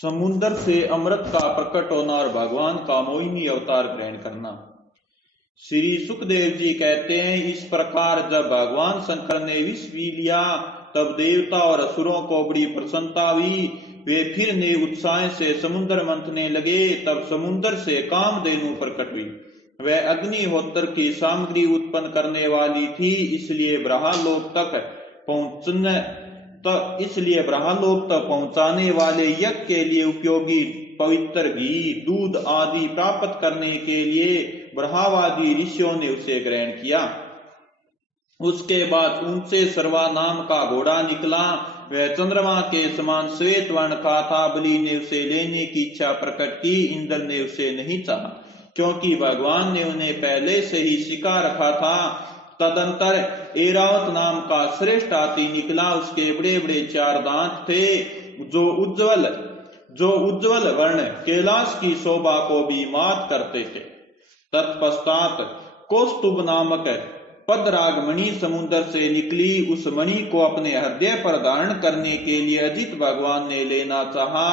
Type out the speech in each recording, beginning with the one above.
समुद्र से अमृत का प्रकट होना और भगवान का मोहिनी अवतार ग्रहण करना। श्री सुखदेव जी कहते हैं, इस प्रकार जब भगवान शंकर ने विष पी लिया तब देवता और असुरों को बड़ी प्रसन्नता हुई। वे फिर नए उत्साह से समुद्र मंथने लगे। तब समुद्र से कामधेनु प्रकट हुई। वह अग्निहोत्र की सामग्री उत्पन्न करने वाली थी, इसलिए ब्रह्मलोक तक पहुंचाने वाले यज्ञ के लिए उपयोगी पवित्र घी, दूध आदि प्राप्त करने के लिए ब्रह्मवादी ऋषियों ने उसे ग्रहण किया। उसके बाद उनसे सर्वा नाम का घोड़ा निकला। वह चंद्रमा के समान श्वेत वर्ण का था। बलि ने उसे लेने की इच्छा प्रकट की। इंद्र ने उसे नहीं चाहा, क्योंकि भगवान ने उन्हें पहले से ही सिखा रखा था। तदंतर ऐरावत नाम का श्रेष्ठ हाथी निकला। उसके बड़े बड़े 4 दांत थे, जो उज्जवल वर्ण कैलाश की शोभा को भी मात करते थे। तत्पश्चात कौस्तुभ नामक पद्रागमणि समुद्र से निकली। उस मणि को अपने हृदय पर धारण करने के लिए अजित भगवान ने लेना चाहा।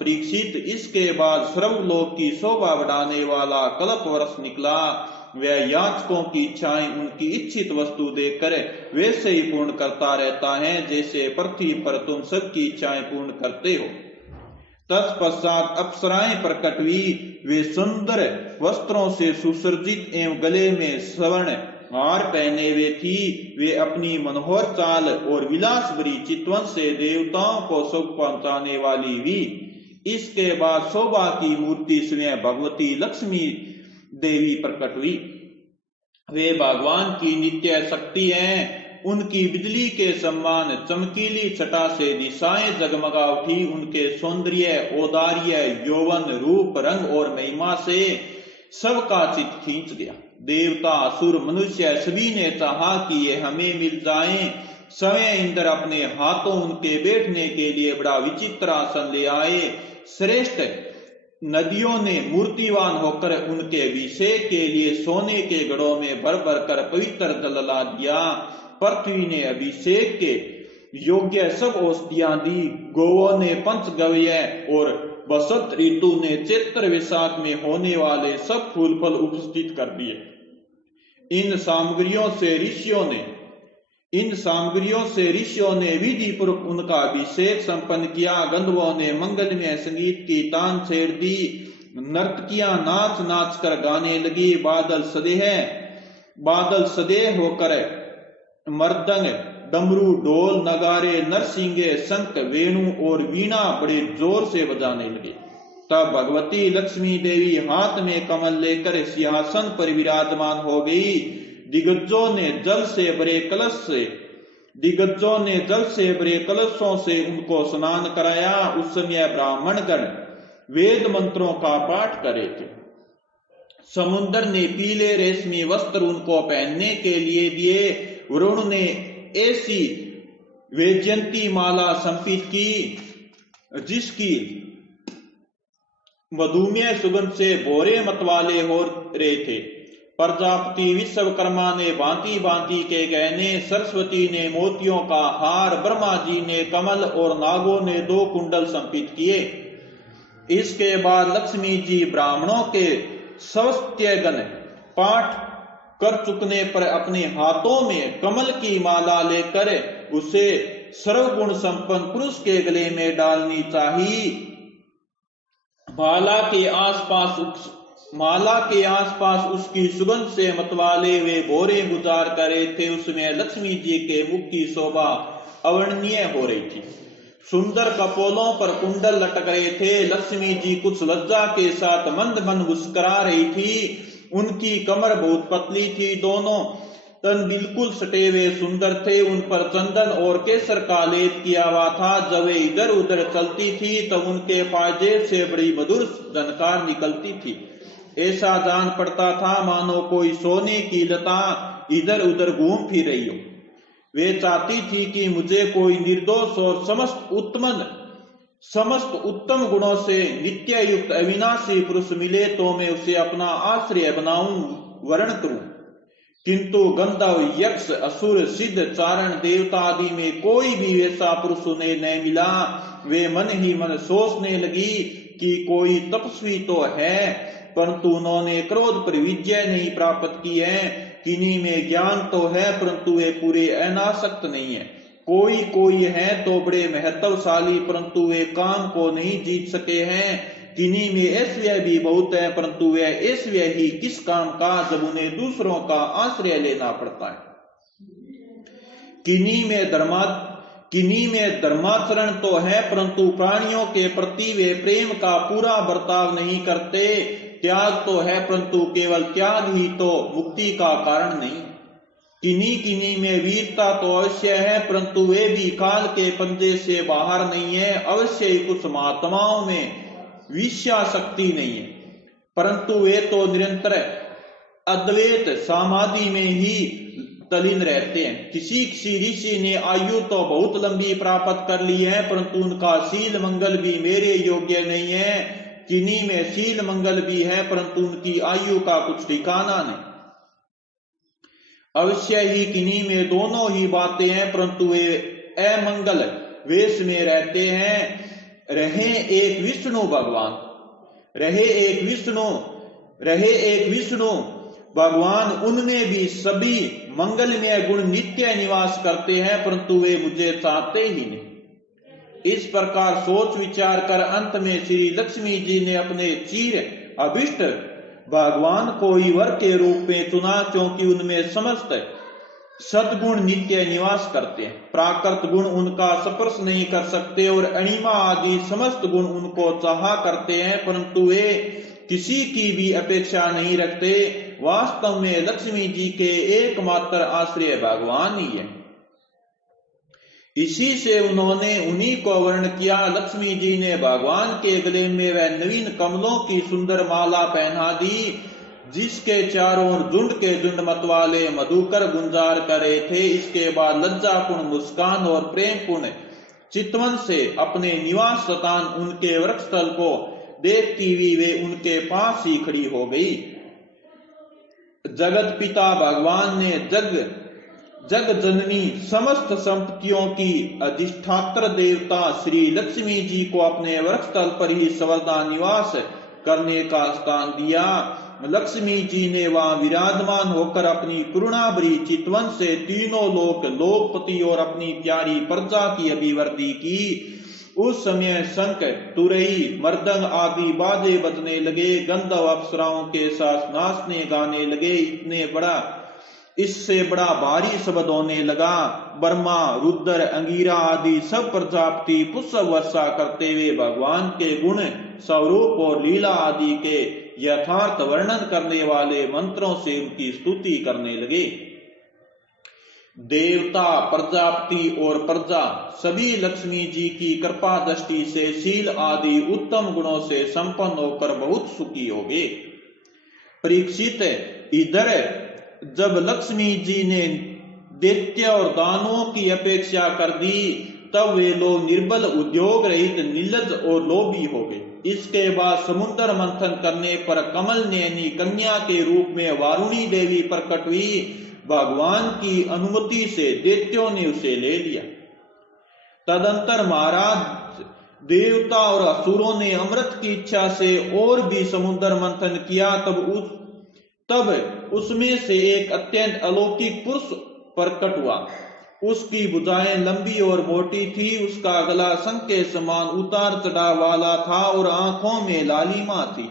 परीक्षित, इसके बाद सर्वलोक की शोभा बढ़ाने वाला कल्प वर्ष निकला। वह याचकों की इच्छाएं उनकी इच्छित वस्तु देकर वैसे ही पूर्ण करता रहता है, जैसे पृथ्वी पर तुम सबकी इच्छाएं पूर्ण करते हो। तत्पश्चात अप्सराएं प्रकट हुई। वे सुंदर वस्त्रों से सुसज्जित एवं गले में स्वर्ण हार पहने हुए थी। वे अपनी मनोहर चाल और विलास भरी चितवन से देवताओं को सुख पहुंचाने वाली हुई। इसके बाद शोभा की मूर्ति स्वयं भगवती लक्ष्मी देवी प्रकट हुई। वे भगवान की नित्य शक्ति हैं। उनकी बिजली के समान चमकीली छटा से दिशाएं जगमगा उठी। उनके सौंदर्य, औदार्य, यौवन, रूप, रंग और महिमा से सबका चित्त खींच गया। देवता, असुर, मनुष्य सभी ने चाहा कि ये हमें मिल जाएं। स्वयं इंद्र अपने हाथों उनके बैठने के लिए बड़ा विचित्र आसन ले आए। श्रेष्ठ नदियों ने मूर्तिवान होकर उनके अभिषेक के लिए सोने के घड़ों में भर भर कर पवित्र जल ला दिया। पृथ्वी ने अभिषेक के योग्य सब औषधियां दी। गौओं ने पंचगव्य और बसंत ऋतु ने चैत्र वैशाख में होने वाले सब फूल फल उपस्थित कर दिए। इन सामग्रियों से ऋषियों ने विधि पूर्वक उनका अभिषेक संपन्न किया। गंधर्वों ने मंगलमय संगीत की तान छेड़ दी। नर्तकियां नाच नाच कर गाने लगी। बादल सदेह होकर मर्दंग, डमरू, ढोल, नगारे, नरसिंगे, शंख, वेणु और वीणा बड़े जोर से बजाने लगे। तब भगवती लक्ष्मी देवी हाथ में कमल लेकर सिंहासन पर विराजमान हो गई। दिग्गजों ने जल से भरे कलशों से उनको स्नान कराया। उस समय ब्राह्मणगण वेद मंत्रों का पाठ करे थे। समुद्र ने पीले रेशमी वस्त्र उनको पहनने के लिए दिए। वरुण ने ऐसी वैजयंती माला संपित की, जिसकी मधुमेह सुगंध से भोरे मतवाले हो रहे थे। प्रजापति विश्वकर्मा ने भांति भांति के गहने, सरस्वती ने मोतियों का हार, ब्रह्मा जी ने कमल और नागों ने 2 कुंडल संपित किए। इसके बाद लक्ष्मी जी ब्राह्मणों के सवस्त्यगण पाठ कर चुकने पर अपने हाथों में कमल की माला लेकर उसे सर्वगुण संपन्न पुरुष के गले में डालनी चाहिए। माला के आसपास उसकी सुगंध से मतवाले वे भोरे गुजार कर रहे थे। उसमें लक्ष्मी जी के मुख की शोभा अवर्णनीय हो रही थी। सुंदर कपोलों पर कुंडल लटक रहे थे। लक्ष्मी जी कुछ लज्जा के साथ मंद मंद मुस्कुरा रही थी। उनकी कमर बहुत पतली थी। दोनों तन बिल्कुल सटे हुए सुंदर थे। उन पर चंदन और केसर का लेप किया हुआ था। जब वे इधर उधर चलती थी तब उनके पाजेब से बड़ी मधुर झनकार निकलती थी। ऐसा जान पड़ता था मानो कोई सोने की लता इधर उधर घूम फिर रही हो। वे चाहती थी कि मुझे कोई निर्दोष और समस्त उत्तम गुणों से नित्य युक्त अविनाशी पुरुष मिले तो मैं उसे अपना आश्रय बनाऊं, वर्ण करूं। किंतु गंधर्व, यक्ष, असुर, सिद्ध, चारण, देवता आदि में कोई भी वैसा पुरुष उन्हें न मिला। वे मन ही मन सोचने लगी कि कोई तपस्वी तो है, परंतु उन्होंने क्रोध पर विजय नहीं प्राप्त की है। किन्हीं में ज्ञान तो है, परंतु वे पूरे अनासक्त नहीं है। कोई है तो बड़े महत्वशाली, परंतु वे काम को नहीं जीत सके हैं। किन्हीं में ऐश्वर्य भी बहुत है, परंतु वे ऐश्वर्य ही किस काम का, जब उन्हें दूसरों का आश्रय लेना पड़ता है। किन्हीं में धर्माचरण तो है, परंतु प्राणियों के प्रति वे प्रेम का पूरा बर्ताव नहीं करते। त्याग तो है, परंतु केवल त्याग ही तो मुक्ति का कारण नहीं। किन्हीं में वीरता तो अवश्य है, परंतु वे भी काल के पंजे से बाहर नहीं है। अवश्य ही कुछ महात्माओं में विषया शक्ति नहीं है, परंतु वे तो निरंतर अद्वैत समाधि में ही तलीन रहते हैं। किसी ऋषि ने आयु तो बहुत लंबी प्राप्त कर ली है, परंतु उनका शील मंगल भी मेरे योग्य नहीं है। किन्हीं में शील मंगल भी है, परंतु उनकी आयु का कुछ ठिकाना नहीं। अवश्य ही किन्हीं में दोनों ही बातें हैं, परंतु वे अमंगल वेश में रहते हैं। रहे एक विष्णु भगवान, रहे एक विष्णु भगवान, उनमें भी सभी मंगलमय गुण नित्य निवास करते हैं, परंतु वे मुझे चाहते ही नहीं। इस प्रकार सोच विचार कर अंत में श्री लक्ष्मी जी ने अपने चिर अभिष्ट भगवान को ही वर के रूप में चुना, क्योंकि उनमें समस्त सद्गुण नित्य निवास करते हैं। प्राकृत गुण उनका स्पर्श नहीं कर सकते और अणिमा आदि समस्त गुण उनको चाहा करते हैं, परंतु वे किसी की भी अपेक्षा नहीं रखते। वास्तव में लक्ष्मी जी के एकमात्र आश्रय भगवान ही है। इसी से उन्होंने उन्हीं को वर्ण किया। लक्ष्मी जी ने भगवान के गले में वह नवीन कमलों की सुंदर माला पहना दी, जिसके चारों ओर झुंड के झुंड मतवाले मधुकर गुंजार कर रहे थे। इसके बाद लज्जापूर्ण मुस्कान और प्रेमपूर्ण चितवन से अपने निवास स्थान उनके वृक्षस्थल को देखती हुई वे उनके पास ही खड़ी हो गई। जगत पिता भगवान ने जग जननी समस्त संपत्तियों की अधिष्ठात्र देवता श्री लक्ष्मी जी को अपने वृक्षस्थल पर ही सर्वदा निवास करने का स्थान दिया। लक्ष्मी जी ने वहां विराजमान होकर अपनी करुणाभरी चितवन से तीनों लोक लोकपति और अपनी प्यारी प्रजा की अभिवृद्धि की। उस समय शंख, तुरई, मृदंग आदि बाजे बजने लगे। गंधर्व अप्सराओं के साथ नाचने गाने लगे। इससे बड़ा भारी शब्द होने लगा। ब्रह्मा, रुद्र, अंगिरा आदि सब प्रजापति पुष्प वर्षा करते हुए भगवान के गुण, स्वरूप और लीला आदि के यथार्थ वर्णन करने वाले मंत्रों से उनकी स्तुति करने लगे। देवता, प्रजापति और प्रजा सभी लक्ष्मी जी की कृपा दृष्टि से शील आदि उत्तम गुणों से संपन्न होकर बहुत सुखी हो गए। परीक्षित, इधर जब लक्ष्मी जी ने दैत्य और दानवों की अपेक्षा कर दी, तब वे लोग निर्बल, उद्योग रहित, निर्लज्ज और लोभी हो गए। इसके बाद समुद्र मंथन करने पर कमल नयनी कन्या के रूप में वारुणी देवी प्रकट हुई। भगवान की अनुमति से दैत्यों ने उसे ले लिया। तदंतर महाराज देवता और असुरों ने अमृत की इच्छा से और भी समुद्र मंथन किया। तब उसमें से एक अत्यंत अलौकिक पुरुष प्रकट हुआ। उसकी भुजाएं लंबी और मोटी थी, उसका गला शंख के समान उतार चढ़ाव वाला था और आंखों में लालिमा थी।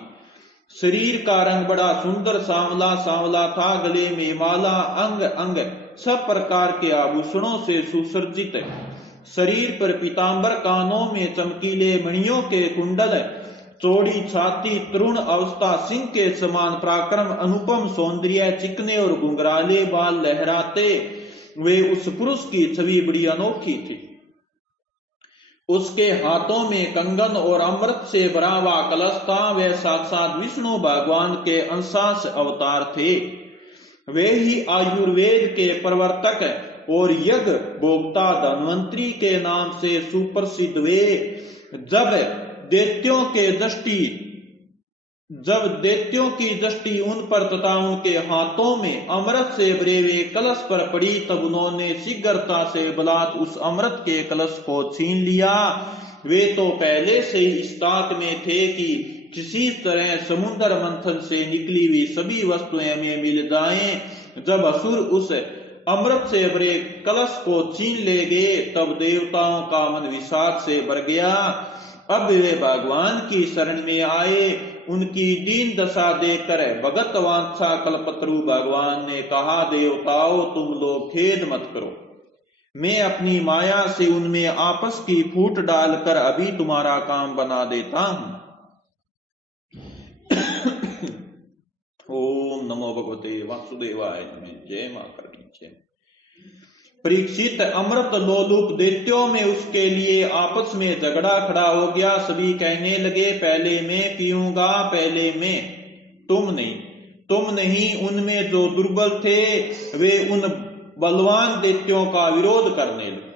शरीर का रंग बड़ा सुंदर सांवला था। गले में माला, अंग अंग सब प्रकार के आभूषणों से सुसज्जित। शरीर पर पीतांबर, कानों में चमकीले मणियों के कुंडल, चौड़ी छाती, तरुण अवस्था, सिंह के समान पराक्रम, अनुपम सौंदर्य, चिकने और घुंघराले बाल लहराते वे उस पुरुष की छवि बड़ी अनोखी थी। उसके हाथों में कंगन और अमृत से भरा हुआ कलश था। वे साक्षात विष्णु भगवान के अंशांश अवतार थे। वे ही आयुर्वेद के प्रवर्तक और यज्ञ भोक्ता धन्वंतरी के नाम से सुप्रसिद्ध हुए। जब दैत्यों के दृष्टि जब दैत्यों की दृष्टि उन पर तथा उनके हाथों में अमृत से भरे हुए कलश पर पड़ी, तब उन्होंने शीघ्रता से बलात् उस अमृत के कलश को छीन लिया। वे तो पहले से ही इस ताक में थे कि किसी तरह समुद्र मंथन से निकली हुई सभी वस्तुएं में मिल जाएं। जब असुर उस अमृत से भरे कलश को छीन ले गए, तब देवताओं का मन विषाद से भर गया। अब वे भगवान की शरण में आए। उनकी दीन दशा देखकर भगत वांछा कल्पतरु भगवान ने कहा, देवताओं तुम लोग खेद मत करो, मैं अपनी माया से उनमें आपस की फूट डालकर अभी तुम्हारा काम बना देता हूं। ओम नमो भगवते वासुदेवाय। जय मां करणी। जय परीक्षित, अमृत लोलुप दैत्यों में उसके लिए आपस में झगड़ा खड़ा हो गया। सभी कहने लगे, पहले मैं पीऊंगा, पहले मैं, तुम नहीं। उनमें जो दुर्बल थे वे उन बलवान दैत्यों का विरोध करने लगे।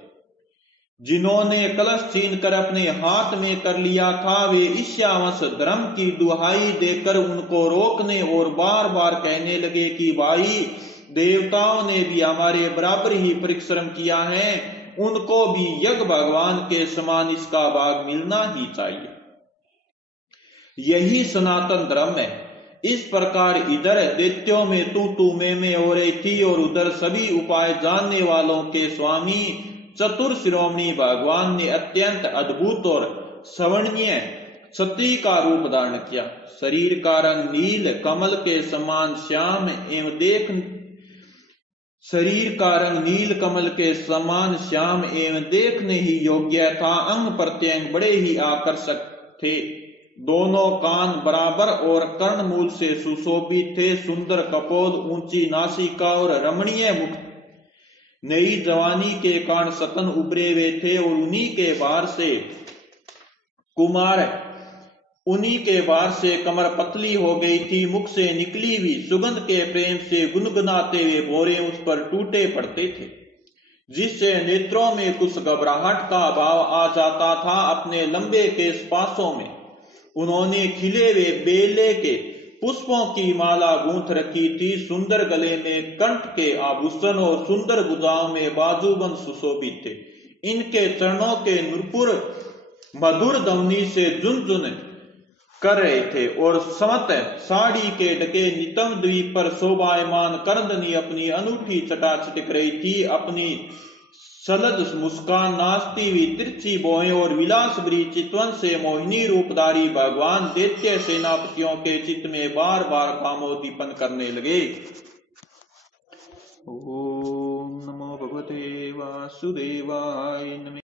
जिन्होंने कलश छीन कर अपने हाथ में कर लिया था, वे ईर्ष्यावश धर्म की दुहाई देकर उनको रोकने और बार बार कहने लगे कि भाई, देवताओं ने भी हमारे बराबर ही परिश्रम किया है, उनको भी यज्ञ भगवान के समान इसका भाग मिलना ही चाहिए। यही सनातन धर्म है। इस प्रकार इधर दैत्यों में तू मैं हो रही थी, और उधर सभी उपाय जानने वालों के स्वामी चतुर शिरोमणि भगवान ने अत्यंत अद्भुत और स्वर्णीय क्षत्रिय का रूप धारण किया। शरीर का रंग नील कमल के समान श्याम एवं देखने ही योग्य था। अंग प्रत्यंग बड़े ही आकर्षक थे। दोनों कान बराबर और कर्णमूल से सुशोभित थे। सुंदर कपोल, ऊंची नासिका और रमणीय मुख, नई जवानी के कारण स्तन उभरे हुए थे, और उन्हीं के बार से कमर पतली हो गई थी। मुख से निकली हुई सुगंध के प्रेम से गुनगुनाते हुए भौरे उस पर टूटे पड़ते थे, जिससे नेत्रों में कुछ घबराहट का भाव आ जाता था। अपने लंबे केश पासों में उन्होंने खिले हुए बेले के पुष्पों की माला गूंथ रखी थी। सुंदर गले में कंठ के आभूषण और सुंदर भुजाओं में बाजूबंद सुशोभित थे। इनके चरणों के नुपुर मधुर ध्वनि से झुनझुन कर रहे थे, और समत साड़ी के ढके नितम द्वीप पर शोभायमान करदनी अपनी अनूठी चटा छिटक रही थी। अपनी सलद मुस्कान, नाचती हुई तिरछी भौहें और विलास भरी चितवन से मोहिनी रूपधारी भगवान दैत्य सेनापतियों के चित्त में बार बार कामोदीपन करने लगे। ओम नमो भगवते वासुदेवाय।